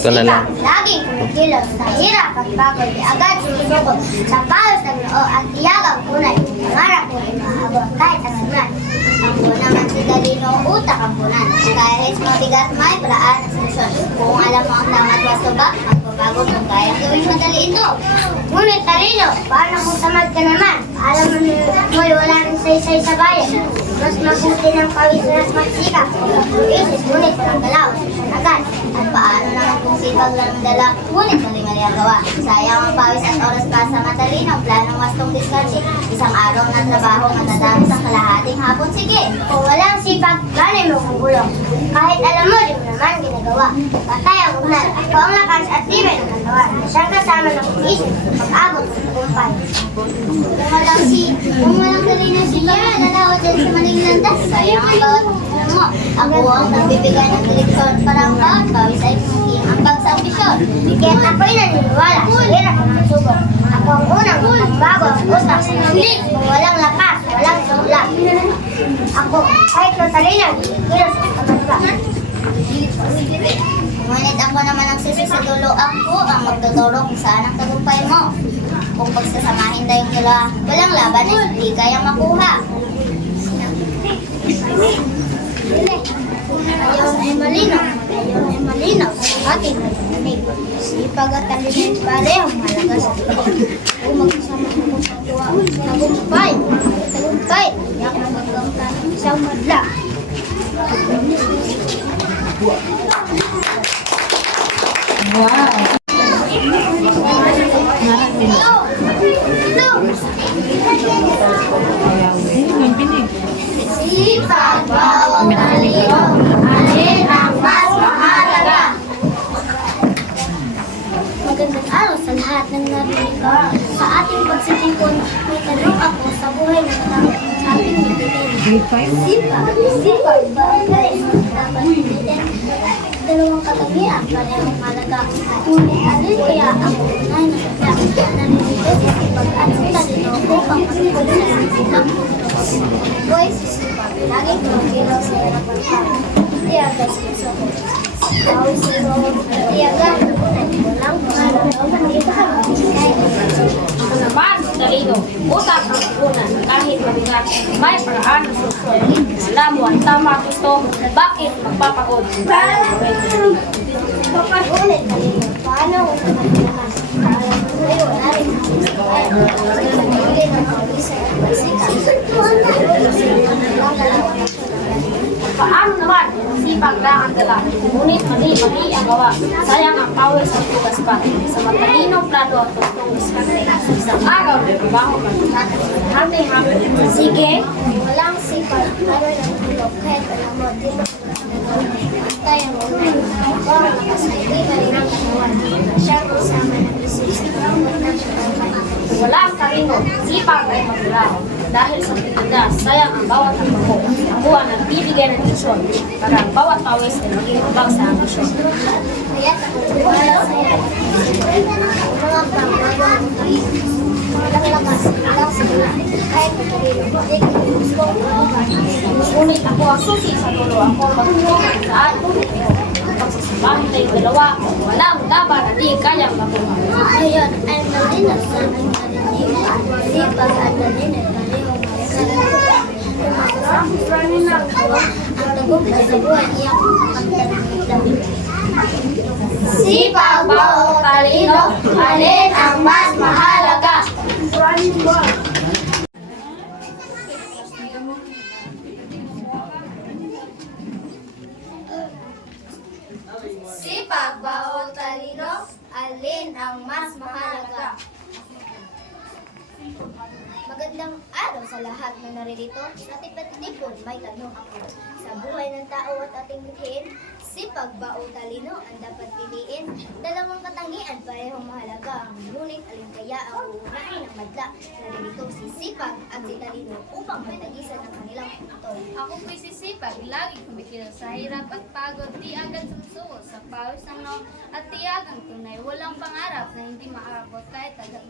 Ito na lang. Laging kumikilos sa hirap at pagod, di agad sumusubok sa palos ng noo at iyagang kunay. Pangarap ko ay mahabot kahit asunan. Ako naman si Talino, utak ang punan. Kahit mabigat may paraan at solusyon. Kung alam mo ang tama't wasto ba, magbabago kung kaya gawin madali ito. Ngunit Talino, paano kung tamad ka naman? Alam mo wala rin say-say sa bayan. Mas mabuti ng pawis na mas magsikap. Isis, ngunit walang galaw. Agad. At paano naman kung sipag lang ang dala, ngunit mali-mali ang gawa. Sayang ang pawis at oras pa sa matalino. Planong wastong diskarte. Isang araw na trabaho matatapos ang kalahating hapon. Sige, kung walang sipag, ganay mo kung gulong. Kahit alam mo, di mo naman ginagawa. Patay ang unan. Ito ang lakas at di may nakatawan. Siyang kasama ng isip, pag-abot sa tagumpay. Kung walang talino siya, nalawa dyan sa maling landas. Sayang ang bawat mo. Ako ang nagbibigay ng direksyon para ang bawat pawis ay pumigil ang pagsambisyon. Kaya't ako'y naniniwala sa hirap ang magsubok. Ako ang unang magbago ang utak sa naglig. Kung walang lakas, walang sumula. Ako, kahit matalino, kilos ang kamatla. Ngunit ako naman ang sisi sa dulo. Ako ang magtuturo kung saan ang tagumpay mo. Kung pagsasamahin tayong dalawa, walang laban ay hindi kayang makuha. Ayaw ay malinaw. Ayaw ay malinaw. Ating nagpanig. Sipag at talino parehong malaga sa tingin. Kung magsasama mo sa tuwa, tagumpay. Tagumpay. Iyak na magkamtan ng isang madla. Wow! Sipag, bawat talino, alin ang mas mahalaga? Magandang araw sa lahat ng narinig ko. Sa ating pagsitipon, may tanong ako sa buhay ng tao sa ating nititin. Sipag, bawat talino, dapat nititin. Dalawang katangian, parehong malaga. Ngunit alin kaya ang unay na sadya? Naririto sa sipag at sa talino upang matipag sa langit ng mundo. Boy, sisipag, laging kumikilos sa hirap ang tao. Hindi agad sinusuko. Bawal sa bawal, hindi agad. Walang pangalan, nakita ka kahit Ako naman si Talino, utak ang kunan, kahit mabigat, may paraan na solusyon. Alam mo ang tama at gusto, bakit magpapagod? Ulit, talino. Paano kung naman? Alam mo sa'yo, wala rin ang ulit ang pag-isa at pagsikat. Paano naman? Sipag na ang dala, ngunit mali ang gawa. Sayang ang pawis at tugas pa. Sa matalinong plano at tustong diskarte. Isang araw na trabaho hanggang-hanggang. Sige, walang sipag, lalo ng tulog, kahit alam mo, di mo tayo mo na. Parang nakasali ka rin ang katawan. Siya kasama ng isip sa bawat ng katawan. Wala ang talino, sipag ay magulaw. Dahil sa pitigas, sayang ang bawat hangko. Ang buwan ang bibigyan ng tisyon para ang bawat pawis ay maging habang sa ambisyon. Kaya wala sa'yo. Mga pangbago ng walang lakas, walang sila. Kahit matalino, hindi ko gusto ang Ngunit ako ang susi sa dulo. Ako magtutulong saan tumitiyo. Pagsasabahin tayong dalawa, walang laban na di kayang makuha. Ngayon ay malinas sa aking naliliman. Sipag at malinas, parehong malaga. Kung masasabi sa gawa, ang tagumpay sa buhay iyak ang pagtanong ng damit. Sipag ba o talino? Alin ang mas mahalaga? Sipag ba o talino? Alin ang mas mahalaga? Magandang araw sa lahat na naririto. Sa ating patitipon, may tanong ako. Sa buhay ng tao at ating mithiin, sipag ba o talino ang dapat piliin? Dalawang katangian parehong mahalaga. Ngunit alin kaya ang uunahin ng madla? Naririto si sipag at si talino upang matagisan ang kanilang punto. Ako po'y sisipag, lagi kumikilos sa hirap at pagod, di agad sumusuko sa pawis ng noo at tiyagang tunay. Walang pangarap na hindi maabot kahit agad.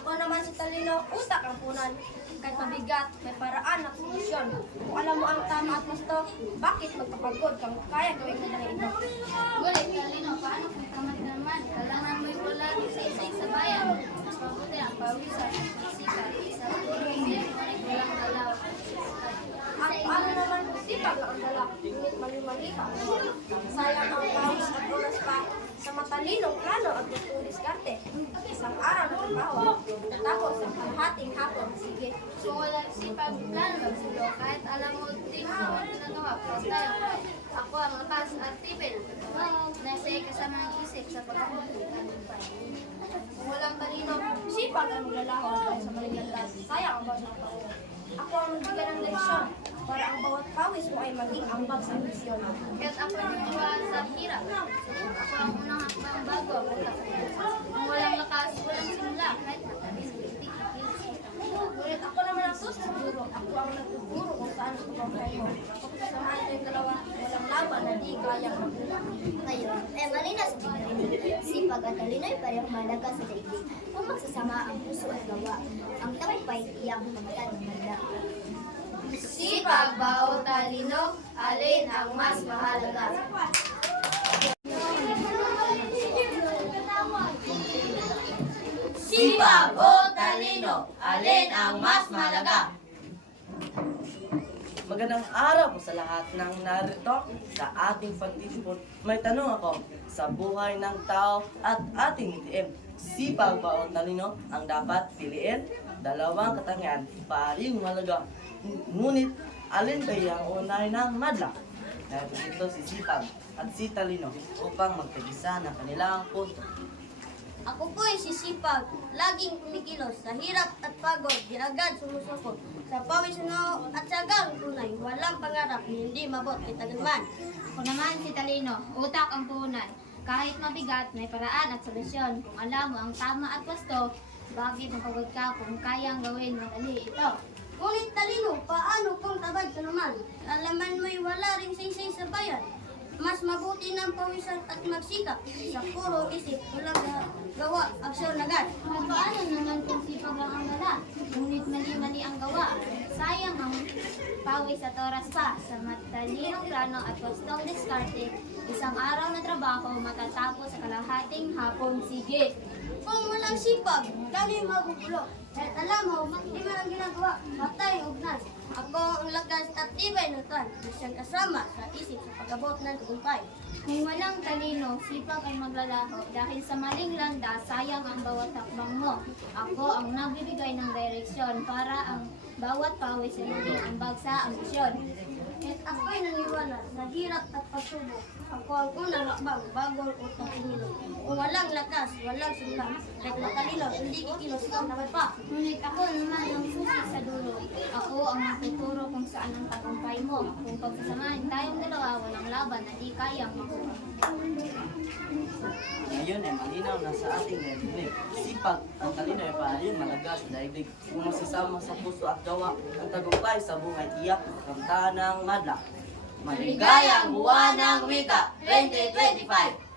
Ako naman si Talino, utak ang punan. Kahit mabigat, may paraan at solusyon. Kung alam mo ang tama at gusto, bakit magpapagod kung kaya gawin mo talino. Ngunit talino, paano kung tamad naman? Kailangan mo'y wala rin sa isa sa bayan. Mas mabuti ang pawisan at magsikat. Sa puro hindi ngunit walang dalaw. Ang paano naman kung sipag ang dala, ngunit mali-mali ka. Sayang ang pawis at oras pa sa matalinong plano at gustong diskarte. Isang araw na trabaho, natapos sa kalahating hapon. Sige. Kung walang sipag, plano magsulo. Kahit alam mo, di mo mo ginagawa. Plus tayo, ako ang lakas at tibel. Nasa kasama ng isip sa pagkakumpay. Kung walang talino, sipag ang maglalaho dahil sa maling landas. Sayang ang bawat ng tao. Ako ang magbigay ng leksyon para ang bawat pawis mo ay maging ambag sa misyon. Kaya't ako nagtuwa sa hirap. Ako ang unang hakbang bago ang utak. Kung walang lakas, walang simula. Kahit matamis, hindi kikil. Ngunit ako naman ang susuturo. Ako ang nagtuturo kung saan ito ang kayo. Kung sasamahan tayong dalawa, walang laban na di kayang magulang. Ngayon, malinaw sa tingin. Sipag at talino ay parehong mahalaga sa daigdig. Kung magsasama ang puso at gawa, ang tagumpay iyang pamatan ng banda. Sipag ba o talino? Alin ang mas mahalaga? Sipag o talino, alin ang mas mahalaga? Magandang araw po sa lahat ng narito sa ating pagtitipon. May tanong ako, sa buhay ng tao at ating ITM, sipag ba o talino ang dapat piliin? Dalawang katangian, paring mahalaga. Ngunit, alin kaya ang unahin ng madla? Dahil dito si sipag at si talino upang magtagisa ng kanilang punto. Ako po ay sisipag, laging kumikilos sa hirap at pagod, di agad sumusuko. Sa pawis at sagang tunay, walang pangarap, hindi mabot kitaganman. Ako naman si Talino, utak ang puhunan. Kahit mabigat, may paraan at solusyon. Kung alam mo ang tama at wasto, bakit napagod ka kung kayang gawin madali ito? Ngunit talino, paano kung tabad ka naman? Alaman mo'y wala ring saysay sa bayan. Mas mabuti ng pawisan at magsikap sa puro isip, walang gawa, aksyon agad. Paano naman kung sipag lang ang dala? Ngunit mali-mali ang gawa. Sayang ang pawis at oras pa. Sa matalinong plano at wastong diskarte, isang araw na trabaho matatapos sa kalahating hapon. Sige! Kung walang sipag, kami magugulo. Kahit alam mo, hindi mo lang ginagawa, patay ugnan. Ako ang lakas at tibay ng tuwan, na siyang kasama sa isip sa pag-abot ng tagumpay. Kung walang talino, sipag ay maglalaho. Dahil sa maling landas, sayang ang bawat hakbang mo. Ako ang nagbibigay ng direksyon para ang bawat pawis ay maging ambag sa ambisyon. At ako'y naniwala sa hirap at pagsubok. Ako ang unang lakbang bago ang utang inilog. Kung walang lakas, walang simula. Kahit matalino, hindi kikilos ka naman pa. Ngunit ako naman ang susi sa dulo. Ako ang magtuturo kung saan ang tagumpay mo. Kung pagsasamahin tayong dalawa, walang laban na di kayang makuha. Ngayon ay malinaw na sa ating narinig. Sipag ang talino ay paayong malaga sa daigdig. Kung masasama sa puso at gawa, ang tagumpay sa buhay tiyak kamtaan ng madla. Maligayang buwan ng wika 2025!